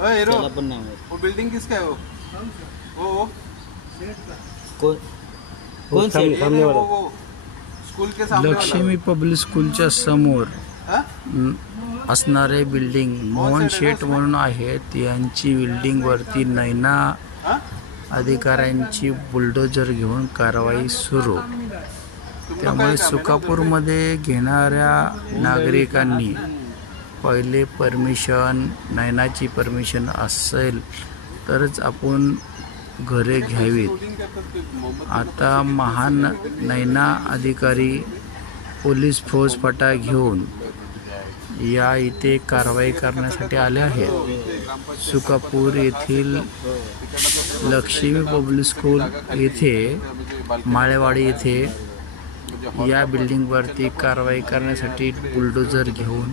अरे हीरो, त्याला पण नाही माहित. वो बिल्डिंग किसका है वो कोण कोण सेट? सामने वाला वो स्कूल के सामने वाला लक्ष्मी पब्लिक स्कूलच्या समोर हाँ? असणारे बिल्डिंग मोहन शेठ म्हणून आहेत. यांची बिल्डिंग वरती नैना हाँ? अधिकाऱ्यांची बुलडोजर घेऊन कारवाई सुरू. त्यामुळे सुकापूरमध्ये घेणाऱ्या नागरिकांनी पहिले परमिशन, नैनाची परमिशन असेल तरच आपण घरे घ्यावीत. आता महान नैना अधिकारी पोलीस फौजफाटा घेऊन या इथे कारवाई करण्यासाठी आले आहेत. सुकापूर येथील लक्ष्मी पब्लिक स्कूल येथे माळेवाडी येथे या बिल्डिंगवरती कारवाई करण्यासाठी बुलडोजर घेऊन